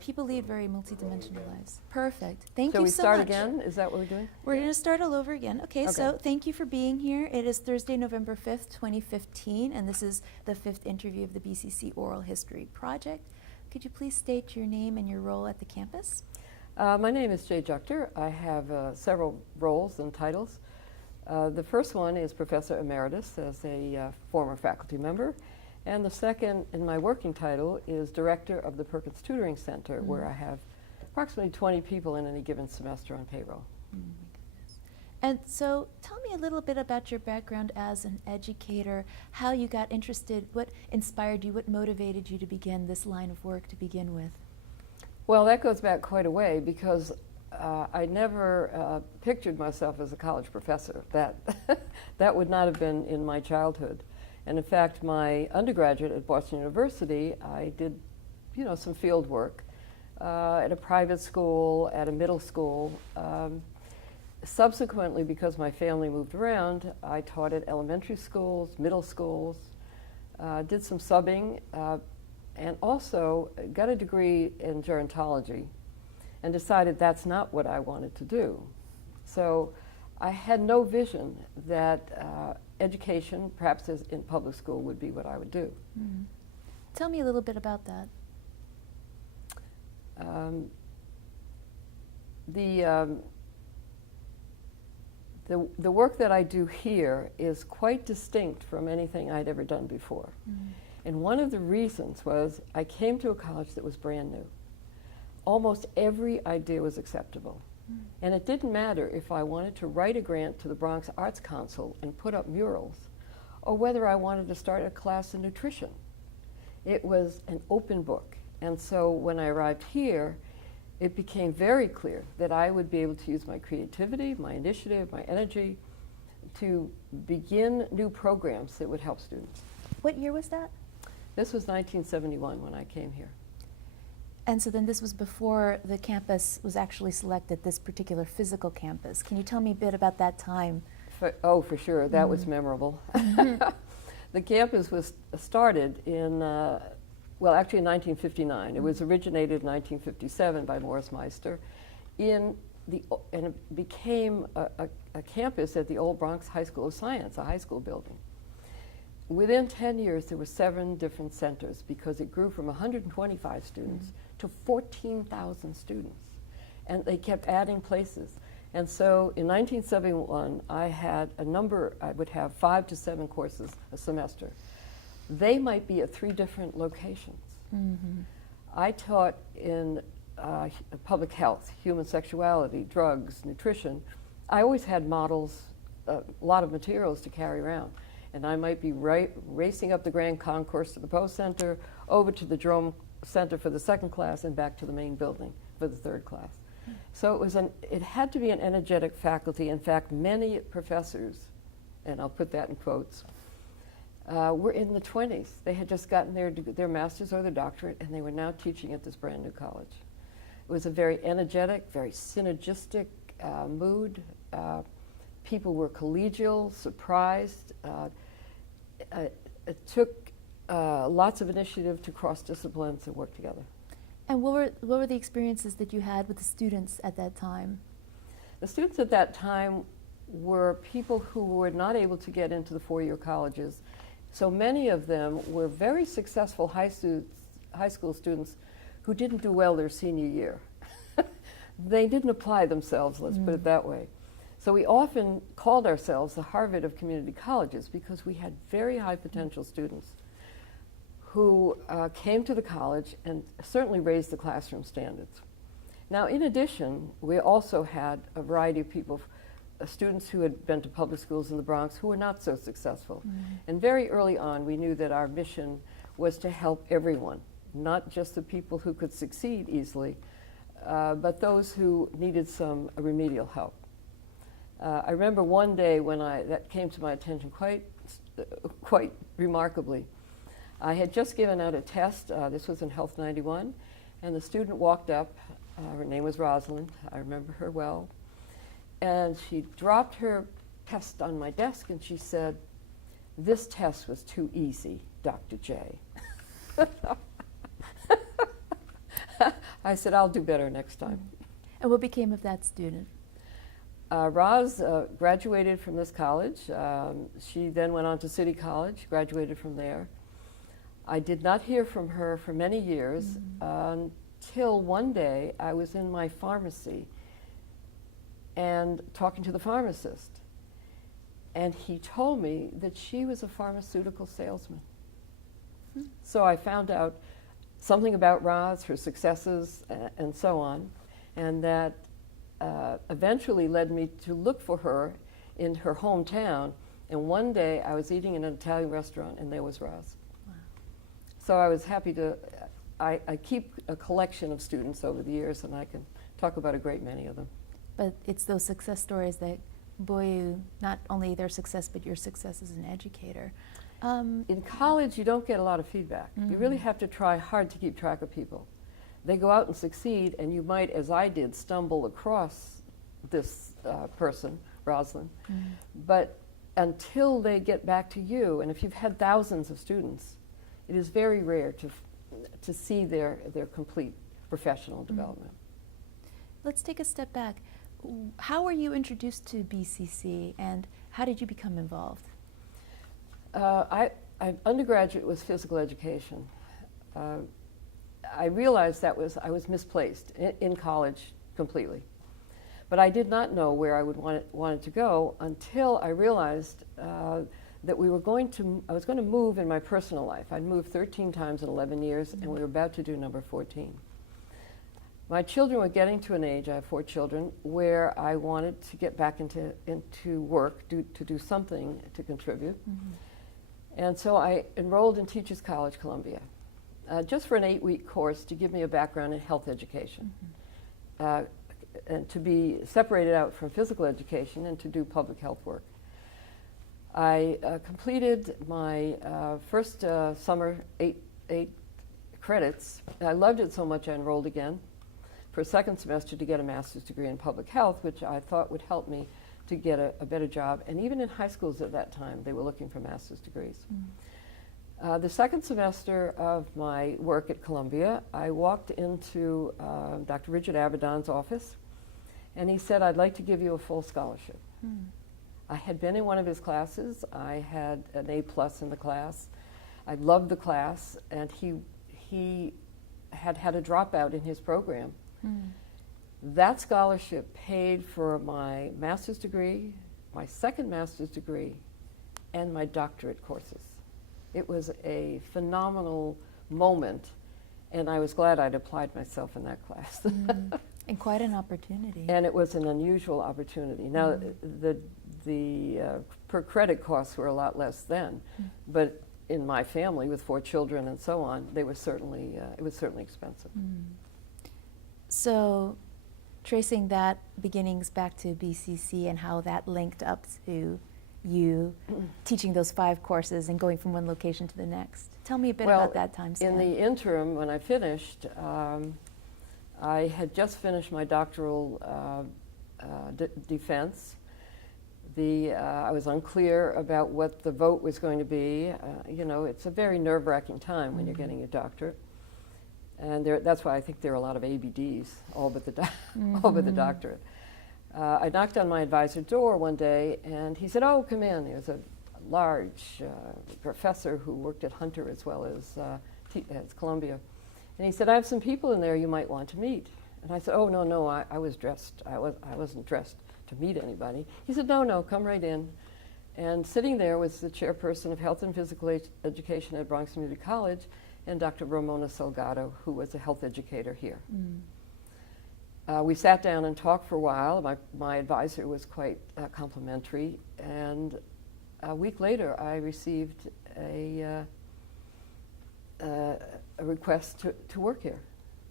people lead very multidimensional lives. Perfect. Thank Shall you we so start much. again? Is that what we're doing? We're going to start all over again. Okay, Okay. so thank you for being here. It is Thursday, November 5th, 2015, and this is the 5th interview of the BCC Oral History Project. Could you please state your name and your role at the campus? My name is Jay Juchter. I have several roles and titles. The first one is Professor Emeritus as a former faculty member. And the second, in my working title, is Director of the Perkins Tutoring Center, where I have approximately 20 people in any given semester on payroll. Oh my goodness. And so tell me a little bit about your background as an educator, how you got interested, what inspired you, what motivated you to begin this line of work to begin with? Well, that goes back quite a way because I never pictured myself as a college professor. That would not have been in my childhood. And in fact, my undergraduate at Boston University, I did, some field work at a private school, at a middle school. Subsequently, because my family moved around, I taught at elementary schools, middle schools, did some subbing, and also got a degree in gerontology and decided that's not what I wanted to do. So I had no vision that education, perhaps as in public school, would be what I would do. Mm-hmm. Tell me a little bit about that. The work that I do here is quite distinct from anything I'd ever done before. Mm-hmm. And one of the reasons was I came to a college that was brand new. Almost every idea was acceptable. Mm-hmm. And it didn't matter if I wanted to write a grant to the Bronx Arts Council and put up murals, or whether I wanted to start a class in nutrition. It was an open book. And so when I arrived here, it became very clear that I would be able to use my creativity, my initiative, my energy to begin new programs that would help students. What year was that? This was 1971 when I came here. And so then this was before the campus was actually selected, this particular physical campus. Can you tell me a bit about that time? For sure. That was memorable. The campus was started in, actually in 1959. It was originated in 1957 by Morris Meister, and it became a campus at the old Bronx High School of Science, a high school building. Within 10 years, there were 7 different centers because it grew from 125 students to 14,000 students. And they kept adding places. And so in 1971, I would have 5 to 7 courses a semester. They might be at 3 different locations. Mm-hmm. I taught in public health, human sexuality, drugs, nutrition. I always had models, a lot of materials to carry around. And I might be racing up the Grand Concourse to the Post Center, over to the Jerome Center for the second class, and back to the main building for the third class. So it had to be an energetic faculty. In fact, many professors, and I'll put that in quotes, were in the 20s. They had just gotten their master's or their doctorate, and they were now teaching at this brand new college. It was a very energetic, very synergistic mood. People were collegial, surprised. It took lots of initiative to cross disciplines and work together. And what were the experiences that you had with the students at that time? The students at that time were people who were not able to get into the 4-year colleges. So many of them were very successful high school students who didn't do well their senior year. They didn't apply themselves, let's put it that way. So we often called ourselves the Harvard of community colleges because we had very high potential students who came to the college and certainly raised the classroom standards. Now, in addition, we also had a variety of people, students who had been to public schools in the Bronx who were not so successful. And very early on, we knew that our mission was to help everyone, not just the people who could succeed easily, but those who needed some remedial help. I remember one day when that came to my attention quite remarkably. I had just given out a test, this was in Health 91, and the student walked up, her name was Rosalind, I remember her well, and she dropped her test on my desk and she said, "This test was too easy, Dr. J." I said, I'll do better next time. And what became of that student? Roz graduated from this college. She then went on to City College, graduated from there. I did not hear from her for many years until one day I was in my pharmacy and talking to the pharmacist. And he told me that she was a pharmaceutical salesman. So I found out something about Roz, her successes, and so on, and that eventually led me to look for her in her hometown. And one day I was eating in an Italian restaurant, and there was Roz. Wow. So I was happy to, I keep a collection of students over the years, and I can talk about a great many of them. But it's those success stories that buoy you, not only their success, but your success as an educator. In college, you don't get a lot of feedback. You really have to try hard to keep track of people. They go out and succeed, and you might, as I did, stumble across this person, Rosalind. But until they get back to you, and if you've had thousands of students, it is very rare to see their complete professional development. Let's take a step back. How were you introduced to BCC, and how did you become involved? Undergraduate was physical education. I realized that I was misplaced in college completely. But I did not know where I would wanted to go until I realized that I was going to move in my personal life. I'd moved 13 times in 11 years, and we were about to do number 14. My children were getting to an age, I have 4 children, where I wanted to get back into work, to do something to contribute. And so I enrolled in Teachers College, Columbia, just for an 8-week course to give me a background in health education, and to be separated out from physical education and to do public health work. I completed my first summer 8 credits. I loved it so much I enrolled again for a second semester to get a master's degree in public health, which I thought would help me to get a better job. And even in high schools at that time, they were looking for master's degrees. The second semester of my work at Columbia, I walked into Dr. Richard Avedon's office, and he said, I'd like to give you a full scholarship. I had been in one of his classes. I had an A+ in the class. I loved the class, and he had had a dropout in his program. That scholarship paid for my master's degree, my second master's degree, and my doctorate courses. It was a phenomenal moment, and I was glad I'd applied myself in that class. And quite an opportunity. And it was an unusual opportunity. Now, the per credit costs were a lot less then, but in my family with 4 children and so on, they were certainly it was certainly expensive. So, tracing that beginnings back to BCC and how that linked up to you teaching those 5 courses and going from one location to the next. Tell me a bit about that time span. In the interim, when I finished, I had just finished my doctoral defense. I was unclear about what the vote was going to be. You know, it's a very nerve-wracking time when you're getting your doctorate. And that's why I think there are a lot of ABDs, all but the doctorate. I knocked on my advisor's door one day, and he said, "Oh, come in." There was a large professor who worked at Hunter as well as Columbia. And he said, "I have some people in there you might want to meet." And I said, "Oh, no, I was dressed. I wasn't dressed to meet anybody." He said, "No, come right in." And sitting there was the chairperson of Health and Physical Education at Bronx Community College, and Dr. Ramona Salgado, who was a health educator here. We sat down and talked for a while. My advisor was quite complimentary, and a week later I received a request to work here.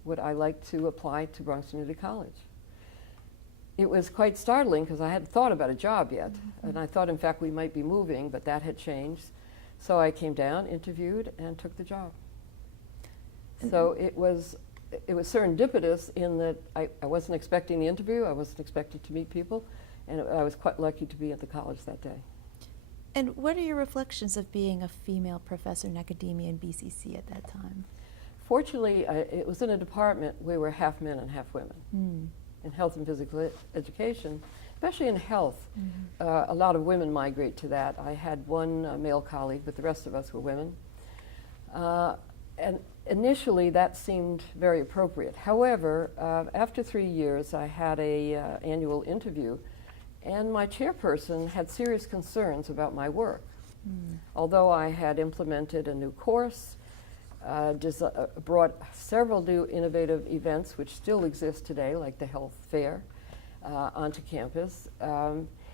Would I like to apply to Bronx Community College? It was quite startling because I hadn't thought about a job yet, and I thought in fact we might be moving, but that had changed. So I came down, interviewed, and took the job. So it was serendipitous in that I wasn't expecting the interview, I wasn't expecting to meet people, and I was quite lucky to be at the college that day. And what are your reflections of being a female professor in academia in BCC at that time? Fortunately, it was in a department we were half men and half women. In health and physical education, especially in health. A lot of women migrate to that. I had one male colleague, but the rest of us were women. And initially, that seemed very appropriate. However, after 3 years, I had a annual interview, and my chairperson had serious concerns about my work. Although I had implemented a new course, brought several new innovative events which still exist today, like the health fair, onto campus.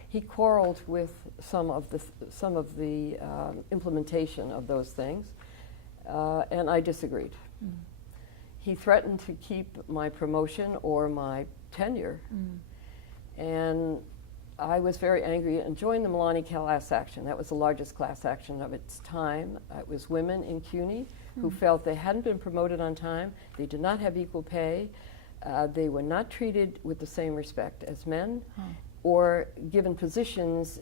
He quarreled with some of the implementation of those things, and I disagreed. He threatened to keep my promotion or my tenure, and I was very angry and joined the Milani class action. That was the largest class action of its time. It was women in CUNY who felt they hadn't been promoted on time, they did not have equal pay, they were not treated with the same respect as men, or given positions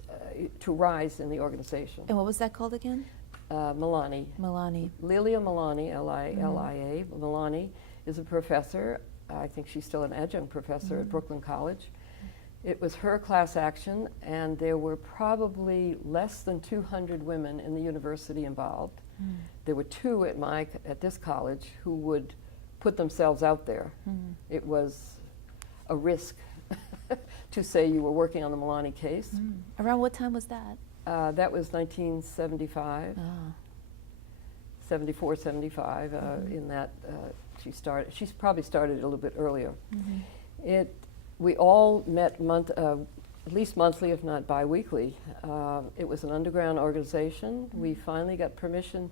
to rise in the organization. And what was that called again? Milani. Milani. Lilia Milani, L-I-L-I-A. Milani is a professor. I think she's still an adjunct professor at Brooklyn College. It was her class action, and there were probably less than 200 women in the university involved. There were 2 at this college who would put themselves out there. It was a risk to say you were working on the Milani case. Around what time was that? That was 1975, 74, 75. In that, she's probably started a little bit earlier. We all met at least monthly, if not bi-weekly. It was an underground organization. We finally got permission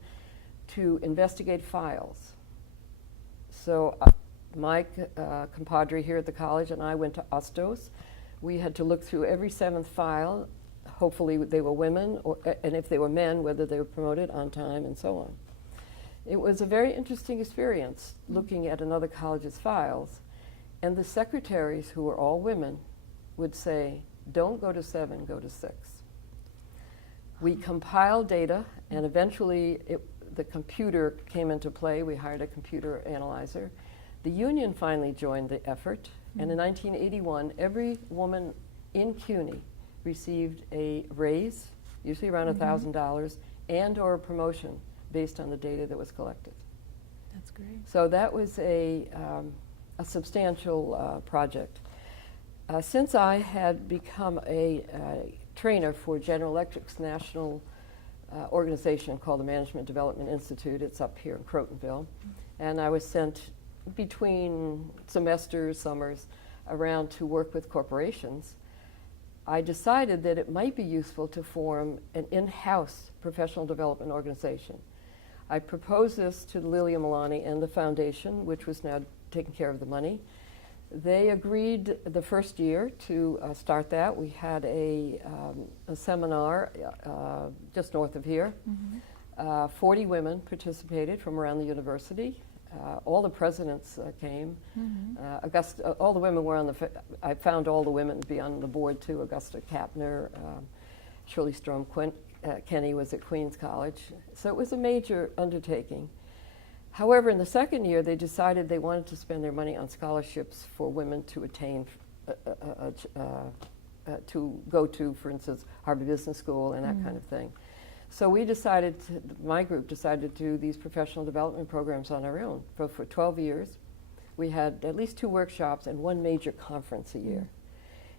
to investigate files. So Mike, compadre here at the college, and I went to Ostos. We had to look through every 7th file. Hopefully they were women, and if they were men, whether they were promoted on time and so on. It was a very interesting experience looking at another college's files. And the secretaries, who were all women, would say, don't go to 7, go to 6. We compiled data, and eventually the computer came into play. We hired a computer analyzer. The union finally joined the effort, and in 1981, every woman in CUNY received a raise, usually around $1,000, and or a promotion based on the data that was collected. That's great. So that was a substantial project. Since I had become a trainer for General Electric's national organization called the Management Development Institute, it's up here in Crotonville, and I was sent between semesters, summers, around to work with corporations, I decided that it might be useful to form an in-house professional development organization. I proposed this to Lilia Milani and the foundation, which was now taking care of the money. They agreed the first year to start that. We had a seminar just north of here. 40 women participated from around the university. All the presidents came. Augusta, all the women were on the, I found all the women to be on the board too. Augusta Kapner, Shirley Strom Kenny was at Queens College. So it was a major undertaking. However, in the second year, they decided they wanted to spend their money on scholarships for women to attain, to go to, for instance, Harvard Business School and that kind of thing. So we decided, my group decided to do these professional development programs on our own. For 12 years, we had at least 2 workshops and 1 major conference a year.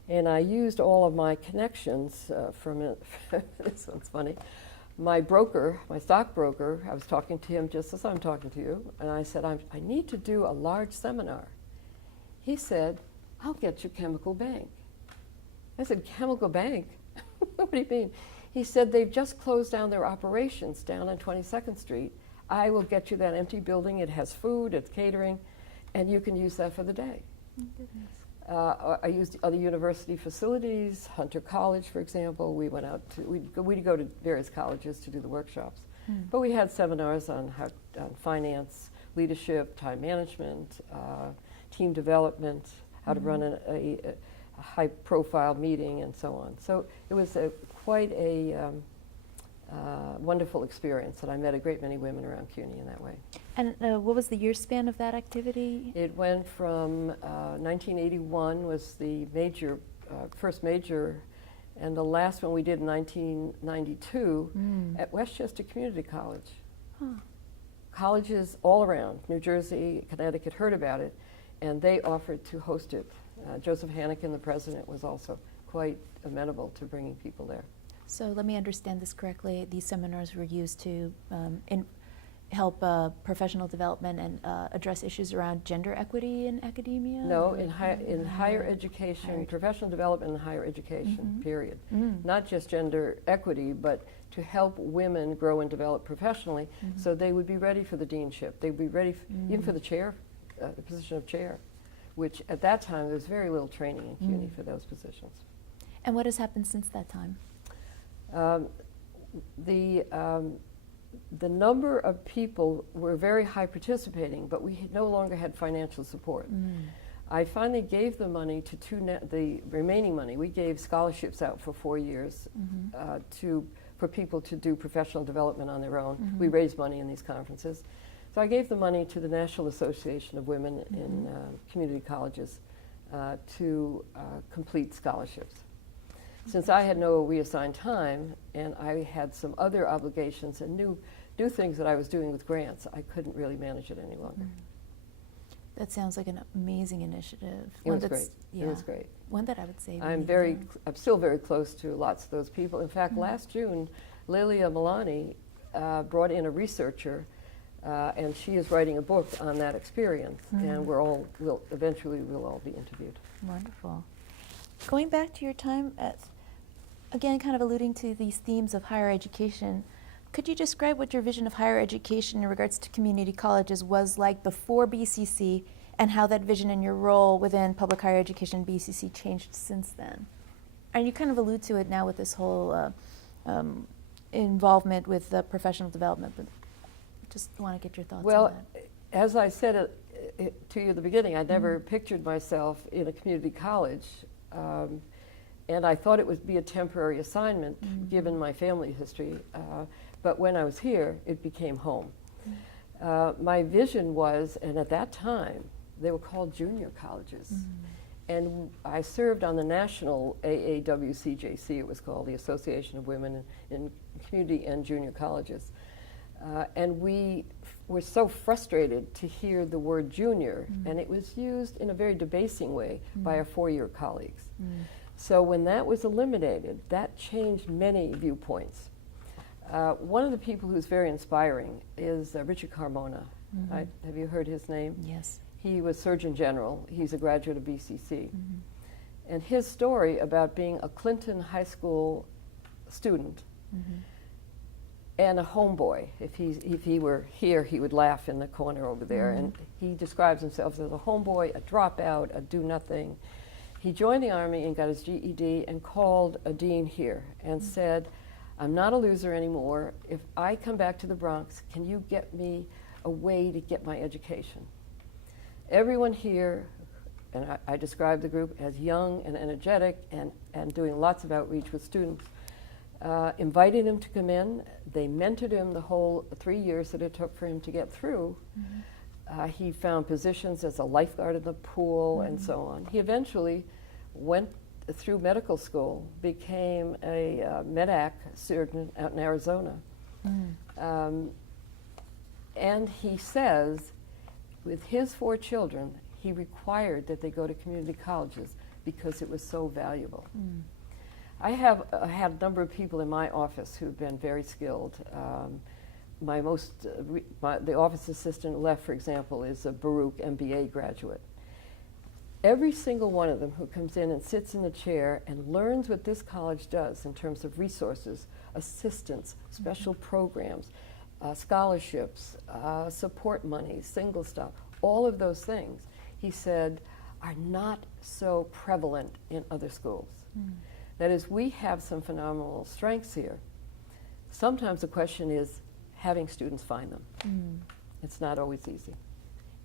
And I used all of my connections from it. This one's funny. My broker, my stockbroker, I was talking to him just as I'm talking to you, and I said, I need to do a large seminar. He said, I'll get you Chemical Bank. I said, Chemical Bank? What do you mean? He said, they've just closed down their operations down on 22nd Street. I will get you that empty building. It has food, it's catering, and you can use that for the day. Oh, goodness. I used other university facilities, Hunter College, for example. We went out to, we'd go to various colleges to do the workshops. But we had seminars on finance, leadership, time management, team development, how to run a high-profile meeting, and so on. So it was quite a wonderful experience, and I met a great many women around CUNY in that way. And what was the year span of that activity? It went from 1981 was the major, first major, and the last one we did in 1992 at Westchester Community College. Huh. Colleges all around, New Jersey, Connecticut, heard about it, and they offered to host it. Joseph Hannikin, the president, was also quite amenable to bringing people there. So let me understand this correctly. These seminars were used to help professional development and address issues around gender equity in academia? No, in higher education, professional development and higher education, period. Not just gender equity, but to help women grow and develop professionally so they would be ready for the deanship. They would be ready even for the chair, the position of chair, which at that time there was very little training in CUNY for those positions. And what has happened since that time? The number of people were very high participating, but we no longer had financial support. I finally gave the money to the remaining money. We gave scholarships out for 4 years for people to do professional development on their own. We raised money in these conferences. So I gave the money to the National Association of Women in Community Colleges to complete scholarships. Since I had no reassigned time and I had some other obligations and new things that I was doing with grants, I couldn't really manage it any longer. That sounds like an amazing initiative. It was great. Yeah, it was great. One that I would say. I'm still very close to lots of those people. In fact, last June, Lelia Milani brought in a researcher, and she is writing a book on that experience, and eventually we'll all be interviewed. Wonderful. Going back to your time at, again, kind of alluding to these themes of higher education, could you describe what your vision of higher education in regards to community colleges was like before BCC, and how that vision and your role within public higher education BCC changed since then? And you kind of allude to it now with this whole involvement with professional development, but just want to get your thoughts on that. Well, as I said to you at the beginning, I never pictured myself in a community college. And I thought it would be a temporary assignment given my family history. But when I was here, it became home. My vision was, and at that time, they were called junior colleges. And I served on the national AAWCJC, it was called, the Association of Women in Community and Junior Colleges. And we were so frustrated to hear the word junior, and it was used in a very debasing way by our four-year colleagues. So when that was eliminated, that changed many viewpoints. One of the people who's very inspiring is Richard Carmona. Have you heard his name? Yes. He was Surgeon General. He's a graduate of BCC. And his story about being a Clinton High School student and a homeboy. If he were here, he would laugh in the corner over there. And he describes himself as a homeboy, a dropout, a do-nothing. He joined the Army and got his GED and called a dean here and said, I'm not a loser anymore. If I come back to the Bronx, can you get me a way to get my education? Everyone here, and I described the group as young and energetic and doing lots of outreach with students, invited him to come in. They mentored him the whole 3 years that it took for him to get through. He found positions as a lifeguard in the pool and so on. He eventually went through medical school, became a MEDAC surgeon out in Arizona. And he says, with his 4 children, he required that they go to community colleges because it was so valuable. I have had a number of people in my office who've been very skilled. The office assistant left, for example, is a Baruch MBA graduate. Every single one of them who comes in and sits in the chair and learns what this college does in terms of resources, assistance, special programs, scholarships, support money, single stuff, all of those things, he said, are not so prevalent in other schools. That is, we have some phenomenal strengths here. Sometimes the question is having students find them. It's not always easy.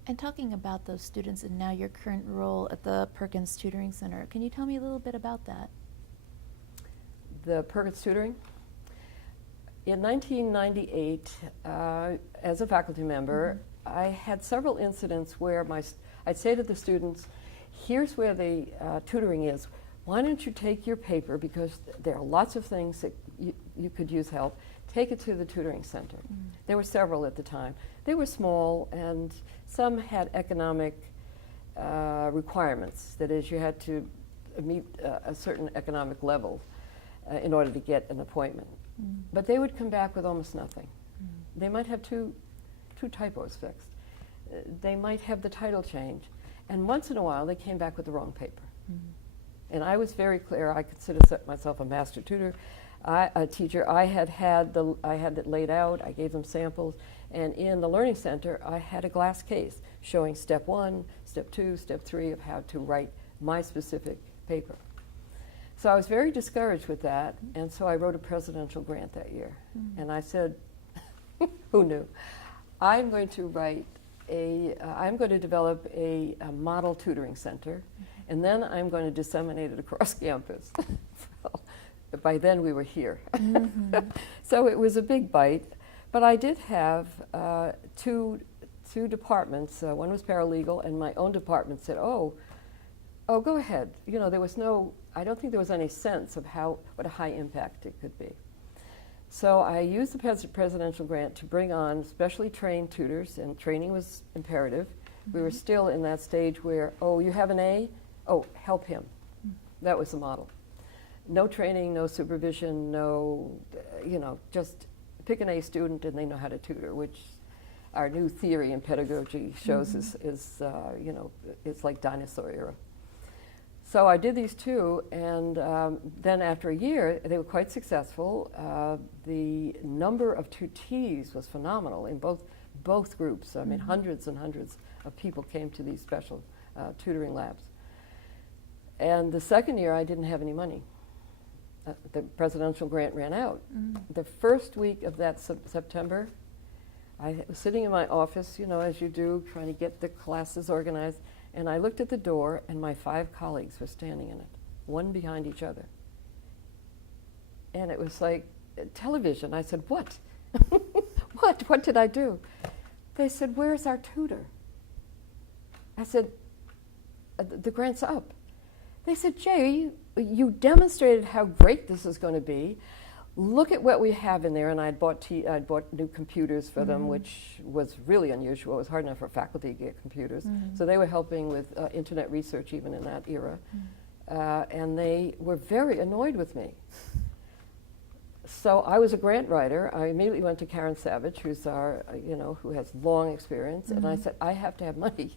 And talking about those students and now your current role at the Perkins Tutoring Center, can you tell me a little bit about that? The Perkins Tutoring? In 1998, as a faculty member, I had several incidents where I'd say to the students, here's where the tutoring is. Why don't you take your paper, because there are lots of things that you could use help, take it to the tutoring center. There were several at the time. They were small, and some had economic requirements. That is, you had to meet a certain economic level in order to get an appointment. But they would come back with almost nothing. They might have two typos fixed. They might have the title change. And once in a while, they came back with the wrong paper. And I was very clear. I consider myself a master tutor, a teacher. I had it laid out. I gave them samples. And in the Learning Center, I had a glass case showing step 1, step 2, step 3 of how to write my specific paper. So I was very discouraged with that, and so I wrote a presidential grant that year. And I said, who knew? I'm going to develop a model tutoring center, and then I'm going to disseminate it across campus. Well, by then we were here. So it was a big bite, but I did have two departments. One was paralegal, and my own department said, oh, go ahead. You know, there was I don't think there was any sense of what a high impact it could be. So I used the presidential grant to bring on specially trained tutors, and training was imperative. We were still in that stage where, oh, you have an A? Oh, help him. That was the model. No training, no supervision, just pick an A student and they know how to tutor, which our new theory in pedagogy shows is it's like dinosaur era. So I did these two, and then after a year, they were quite successful. The number of tutees was phenomenal in both groups. I mean, hundreds and hundreds of people came to these special tutoring labs. And the second year, I didn't have any money. The presidential grant ran out. The first week of that September, I was sitting in my office, as you do, trying to get the classes organized. And I looked at the door, and my 5 colleagues were standing in it, one behind each other. And it was like television. I said, what? What did I do? They said, where's our tutor? I said, the grant's up. They said, Jay, you demonstrated how great this is going to be. Look at what we have in there. And I'd bought new computers for them, which was really unusual. It was hard enough for faculty to get computers. So they were helping with internet research even in that era. And they were very annoyed with me. So I was a grant writer. I immediately went to Karen Savage, who's who has long experience. And I said, I have to have money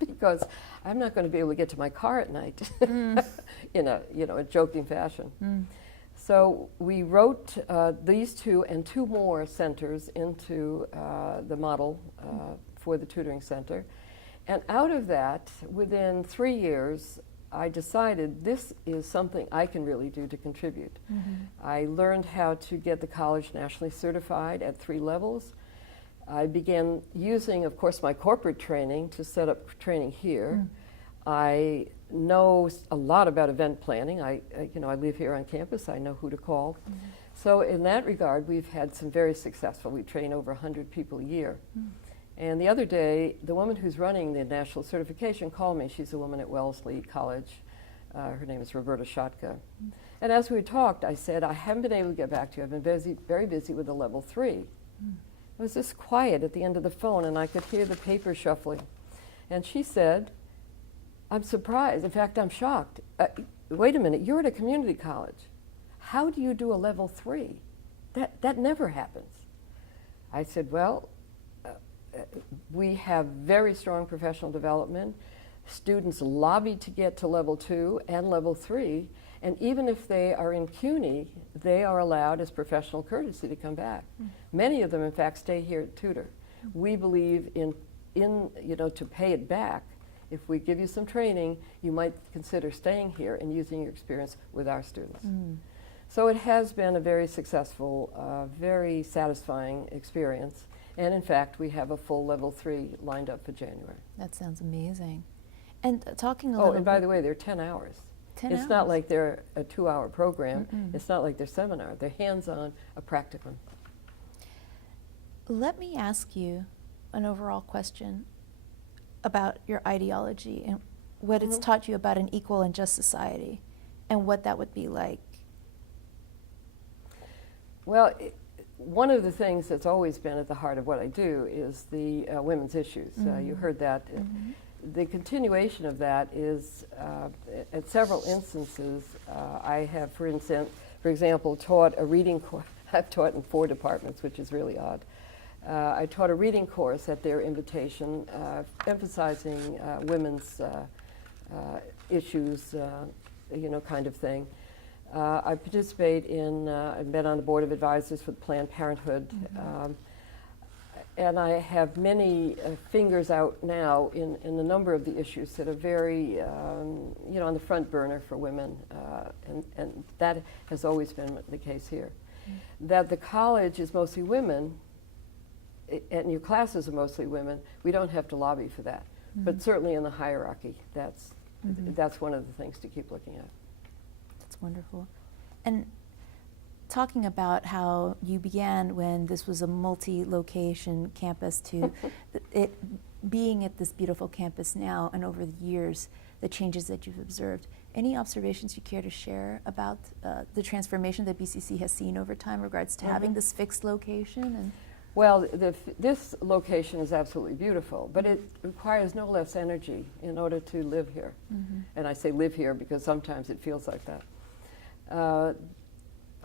because I'm not going to be able to get to my car at night in a joking fashion. So we wrote these 2 and 2 more centers into the model for the tutoring center. And out of that, within 3 years, I decided this is something I can really do to contribute. I learned how to get the college nationally certified at 3 levels. I began using, of course, my corporate training to set up training here. I know a lot about event planning. I live here on campus. I know who to call. So in that regard, we've had some very successful. We train over 100 people a year. And the other day, the woman who's running the national certification called me. She's a woman at Wellesley College. Her name is Roberta Shotka. And as we talked, I said, I haven't been able to get back to you. I've been very busy with the level 3. It was just quiet at the end of the phone, and I could hear the paper shuffling. And she said, I'm surprised. In fact, I'm shocked. Wait a minute, you're at a community college. How do you do a level 3? That never happens. I said, well, we have very strong professional development. Students lobby to get to level 2 and level 3, and even if they are in CUNY, they are allowed as professional courtesy to come back. Many of them, in fact, stay here at tutor. We believe in to pay it back. If we give you some training, you might consider staying here and using your experience with our students. So it has been a very successful, very satisfying experience. And in fact, we have a full level 3 lined up for January. That sounds amazing. And talking a little and by the way, they're 10 hours. 10 it's hours. Not like they're a 2-hour program. It's not like they're seminar. They're hands-on, a practicum. Let me ask you, an overall question about your ideology and what it's taught you about an equal and just society and what that would be like. Well, one of the things that's always been at the heart of what I do is the women's issues. You heard that. The continuation of that is, at several instances, I have, for example, taught a reading course. I've taught in 4 departments, which is really odd. I taught a reading course at their invitation, emphasizing women's issues, kind of thing. I participate in, I've been on the board of advisors for Planned Parenthood, and I have many fingers out now in a number of the issues that are very, on the front burner for women, and that has always been the case here. That the college is mostly women, and your classes are mostly women, we don't have to lobby for that. But certainly in the hierarchy, that's one of the things to keep looking at. That's wonderful. And talking about how you began when this was a multi-location campus to it being at this beautiful campus now, and over the years, the changes that you've observed. Any observations you care to share about the transformation that BCC has seen over time in regards to having this fixed location? And well, this location is absolutely beautiful, but it requires no less energy in order to live here. And I say live here because sometimes it feels like that.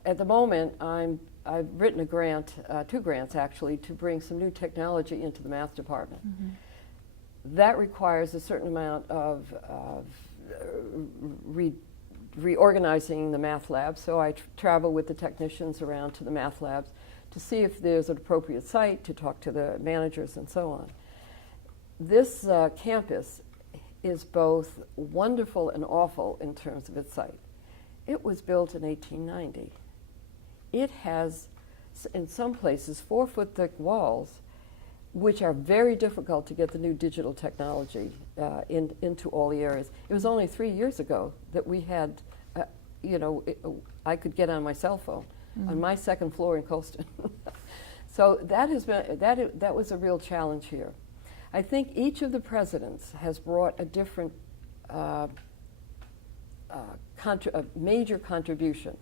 At the moment, I've written a grant, 2 grants actually, to bring some new technology into the math department. That requires a certain amount of reorganizing the math labs, so I travel with the technicians around to the math labs to see if there's an appropriate site, to talk to the managers and so on. This campus is both wonderful and awful in terms of its site. It was built in 1890. It has, in some places, 4-foot thick walls, which are very difficult to get the new digital technology into all the areas. It was only 3 years ago that we had, I could get on my cell phone on my 2nd floor in Colston. So that has been, that was a real challenge here. I think each of the presidents has brought a different a major contribution.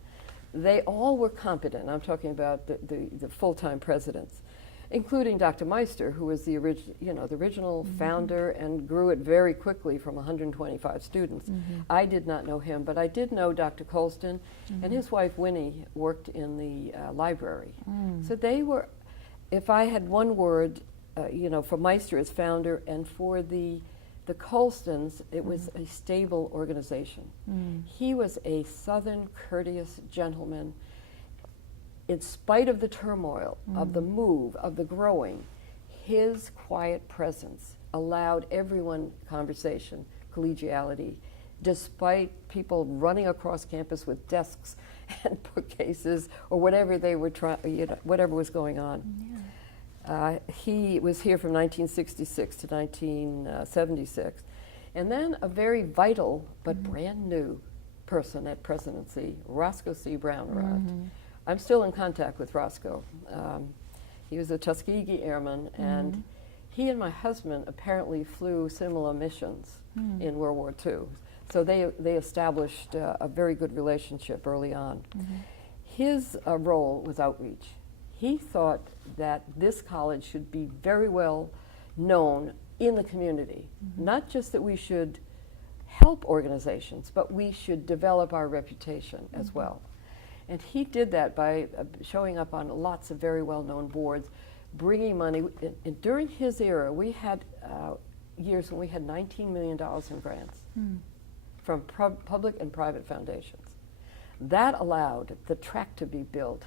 They all were competent. I'm talking about the full-time presidents, including Dr. Meister, who was the original founder and grew it very quickly from 125 students. I did not know him, but I did know Dr. Colston, and his wife Winnie worked in the library. So they were, if I had one word, for Meister as founder, and for the Colstons, it was a stable organization. He was a Southern, courteous gentleman. In spite of the turmoil, of the move, of the growing, his quiet presence allowed everyone conversation, collegiality, despite people running across campus with desks and bookcases or whatever they were whatever was going on. He was here from 1966 to 1976. And then a very vital but brand new person at presidency, Roscoe C. Brown, arrived. I'm still in contact with Roscoe. He was a Tuskegee Airman, and he and my husband apparently flew similar missions in World War II. So they established a very good relationship early on. His role was outreach. He thought that this college should be very well known in the community. Not just that we should help organizations, but we should develop our reputation as well. And he did that by showing up on lots of very well-known boards, bringing money. And during his era, we had years when we had $19 million in grants from public and private foundations. That allowed the track to be built,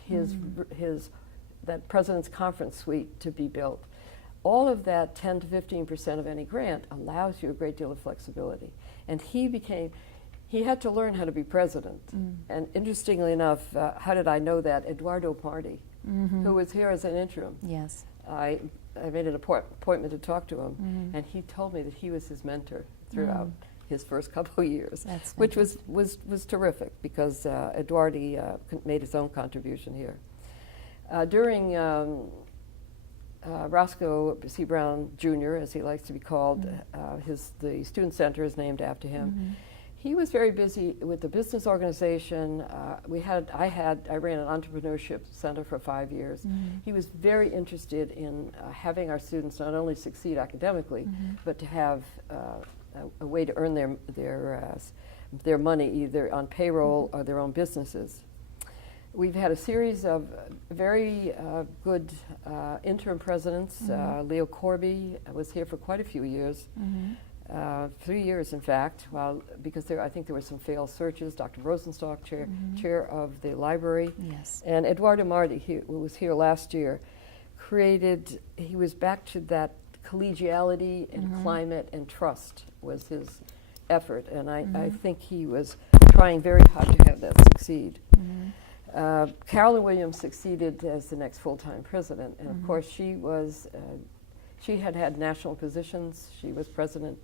that President's Conference Suite to be built. All of that, 10 to 15% of any grant, allows you a great deal of flexibility. And he had to learn how to be president. And interestingly enough, how did I know that? Eduardo Party, who was here as an interim. yes. I made an appointment to talk to him, and he told me that he was his mentor throughout his first couple of years, which was terrific because Eduardo made his own contribution here. During Roscoe C. Brown Jr., as he likes to be called, the student center is named after him. He was very busy with the business organization. I ran an entrepreneurship center for 5 years. He was very interested in having our students not only succeed academically, but to have a way to earn their money either on payroll or their own businesses. We've had a series of very good interim presidents. Leo Corby was here for quite a few years. 3 years, in fact, because I think there were some failed searches. Dr. Rosenstock, chair of the library. Yes. And Eduardo Marti, who was here last year, he was back to that collegiality and climate and trust was his effort. And I think he was trying very hard to have that succeed. Carolyn Williams succeeded as the next full-time president. And of course, she had national positions. She was president.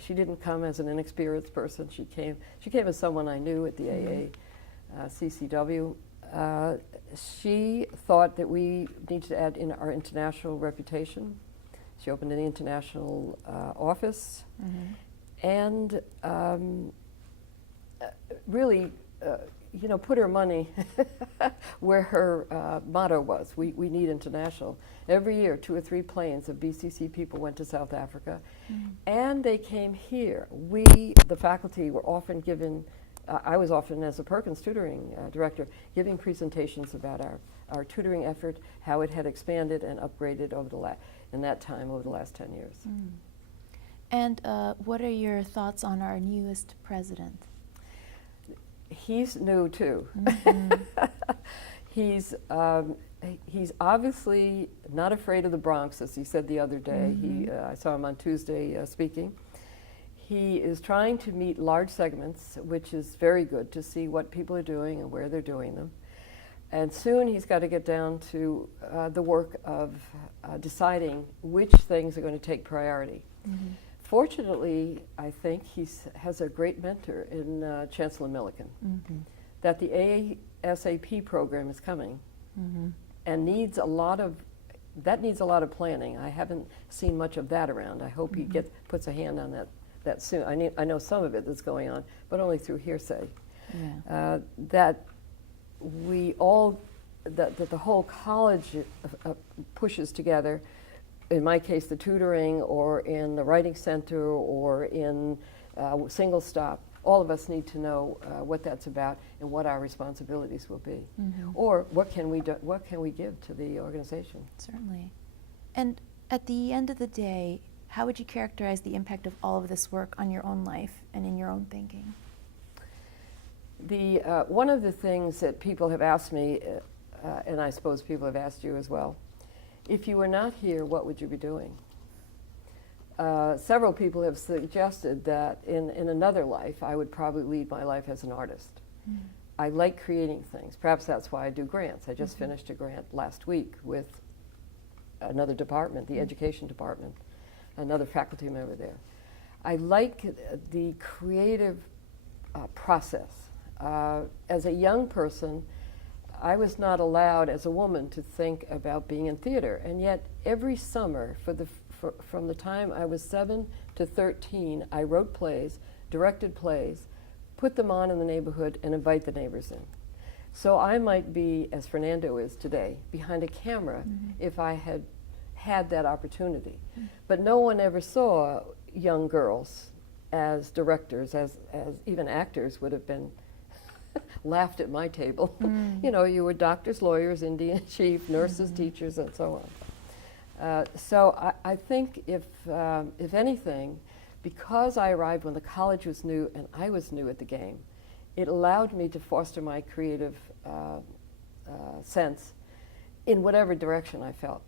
She didn't come as an inexperienced person. She came as someone I knew at the CCW. She thought that we needed to add in our international reputation. She opened an international office and really, put her money where her motto was. We need international. Every year, 2 or 3 planes of BCC people went to South Africa, and they came here. We, the faculty, were often given, I was often, as a Perkins tutoring director, giving presentations about our tutoring effort, how it had expanded and upgraded over the last 10 years. And what are your thoughts on our newest president? He's new too. He's obviously not afraid of the Bronx, as he said the other day. I saw him on Tuesday speaking. He is trying to meet large segments, which is very good to see what people are doing and where they're doing them. And soon he's got to get down to the work of deciding which things are going to take priority. Fortunately, I think he has a great mentor in Chancellor Milliken, that the ASAP program is coming and needs a lot of planning. I haven't seen much of that around. I hope he puts a hand on that soon. I know some of it that's going on, but only through hearsay. That the whole college pushes together. In my case, the tutoring, or in the writing center, or in single stop. All of us need to know what that's about and what our responsibilities will be, or what can we do? What can we give to the organization? Certainly. And at the end of the day, how would you characterize the impact of all of this work on your own life and in your own thinking? One of the things that people have asked me, and I suppose people have asked you as well, if you were not here, what would you be doing? Several people have suggested that in another life, I would probably lead my life as an artist. I like creating things. Perhaps that's why I do grants. I just finished a grant last week with another department, the education department, another faculty member there. I like the creative process. As a young person, I was not allowed as a woman to think about being in theater, and yet every summer from the time I was 7 to 13, I wrote plays, directed plays, put them on in the neighborhood, and invite the neighbors in. So I might be, as Fernando is today, behind a camera if I had had that opportunity. But no one ever saw young girls as directors, as even actors would have been laughed at my table. You know, you were doctors, lawyers, Indian chief, nurses, teachers, and so on. So I think if anything, because I arrived when the college was new and I was new at the game, it allowed me to foster my creative sense in whatever direction I felt.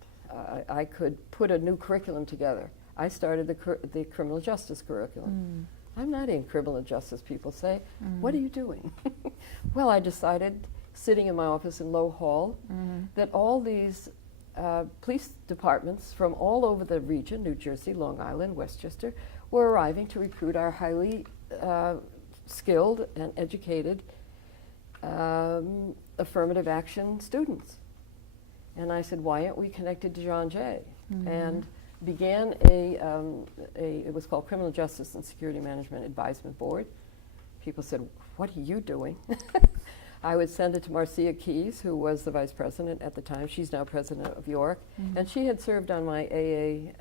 I could put a new curriculum together. I started the criminal justice curriculum. I'm not in criminal justice, people say. What are you doing? Well, I decided, sitting in my office in Low Hall, that all these police departments from all over the region, New Jersey, Long Island, Westchester, were arriving to recruit our highly skilled and educated affirmative action students. And I said, why aren't we connected to John Jay? Mm-hmm. And began it was called Criminal Justice and Security Management Advisement Board. People said, what are you doing? I would send it to Marcia Keyes, who was the vice president at the time. She's now president of York. Mm-hmm. And she had served on my AA,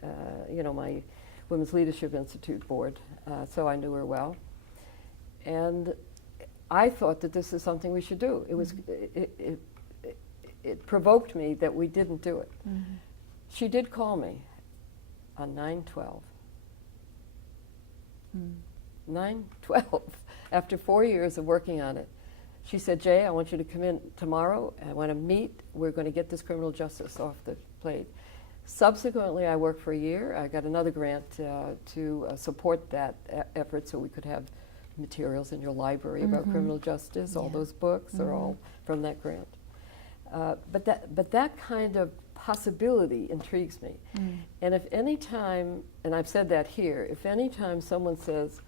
my Women's Leadership Institute board, so I knew her well. And I thought that this is something we should do. It was, it provoked me that we didn't do it. Mm-hmm. She did call me on 9/12. 9/12, after 4 years of working on it. She said, Jay, I want you to come in tomorrow. I want to meet. We're going to get this criminal justice off the plate. Subsequently, I worked for a year. I got another grant to support that effort so we could have materials in your library about criminal justice. All those books are all from that grant. But that kind of possibility intrigues me. And if any time, and I've said that here, if any time someone says,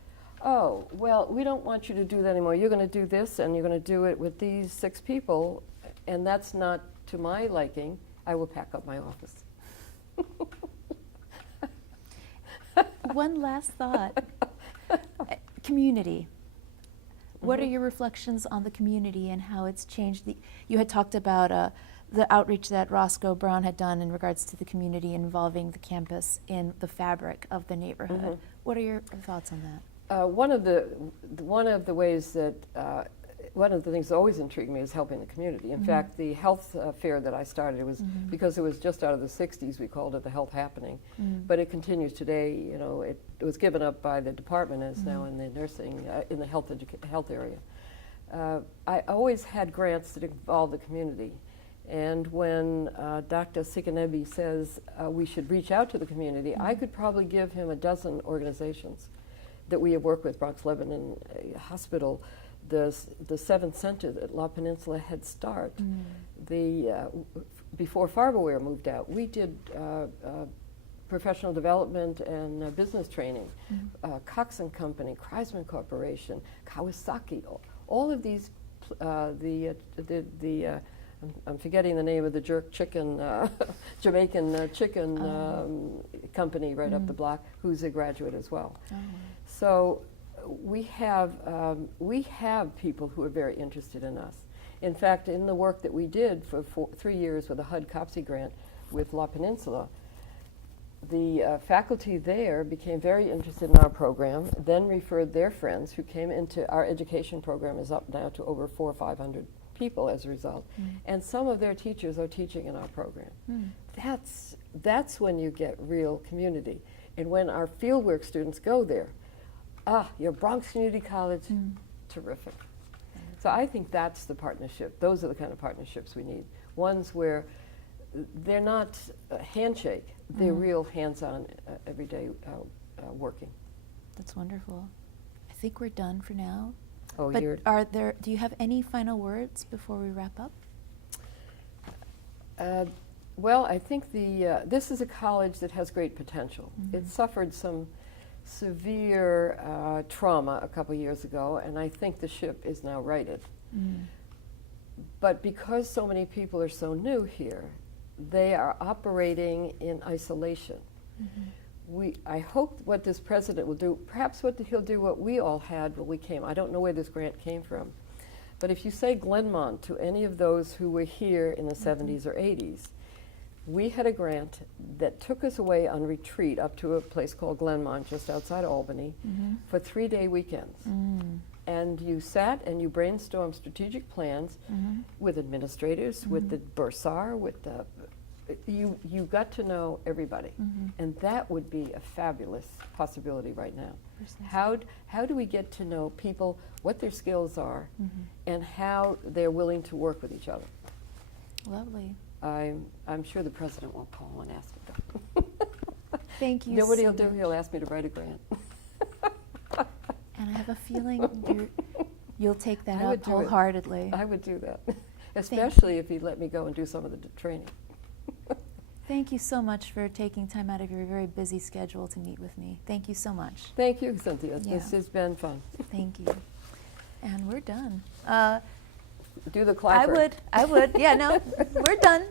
oh, well, we don't want you to do that anymore. You're going to do this, and you're going to do it with these 6 people, and that's not to my liking, I will pack up my office. One last thought. Community. What are your reflections on the community and how it's changed? You had talked about the outreach that Roscoe Brown had done in regards to the community involving the campus in the fabric of the neighborhood. What are your thoughts on that? One of the ways that one of the things that always intrigued me is helping the community. In fact, the health fair that I started was because it was just out of the 60s. We called it the Health Happening, but it continues today. You know, it was given up by the department and is now in the nursing in the health area. I always had grants that involved the community. And when Dr. Sikanebi says we should reach out to the community, I could probably give him a dozen organizations that we have worked with: Bronx Lebanon Hospital, the Seventh Center at La Peninsula Head Start. Before Farberware moved out, we did professional development and business training. Cox and Company, Kreisman Corporation, Kawasaki, all of these, I'm forgetting the name of the jerk chicken, Jamaican chicken company right up the block, who's a graduate as well. So we have people who are very interested in us. In fact, in the work that we did for 3 years with a HUD-COPSI grant with La Peninsula, the faculty there became very interested in our program, then referred their friends who came into our education program. Is up now to over 400 or 500 people as a result. And some of their teachers are teaching in our program. That's when you get real community. And when our fieldwork students go there, your Bronx Community College, terrific. So I think that's the partnership. Those are the kind of partnerships we need. Ones where they're not a handshake, they're real hands-on, everyday working. That's wonderful. I think we're done for now. Oh, But do you have any final words before we wrap up? Well, I think this is a college that has great potential. It suffered some severe trauma a couple years ago, and I think the ship is now righted. But because so many people are so new here, they are operating in isolation. I hope what this president will do, perhaps he'll do what we all had when we came. I don't know where this grant came from. But if you say Glenmont to any of those who were here in the 70s or 80s, we had a grant that took us away on retreat up to a place called Glenmont just outside Albany for 3-day weekends. And you sat and you brainstormed strategic plans with administrators, with the bursar, with the you got to know everybody, and that would be a fabulous possibility right now. How do we get to know people, what their skills are, and how they're willing to work with each other? Lovely. I'm sure the president won't call and ask me that. Thank you. You know what he'll so do? He'll ask me to write a grant. And I have a feeling you'll take that I would up do it. wholeheartedly. I would do that, especially if he'd let me go and do some of the training. Thank you so much for taking time out of your very busy schedule to meet with me. Thank you so much. Thank you, Cynthia. Yeah. This has been fun. Thank you. And we're done. Do the clapper. I would. Yeah, no, we're done.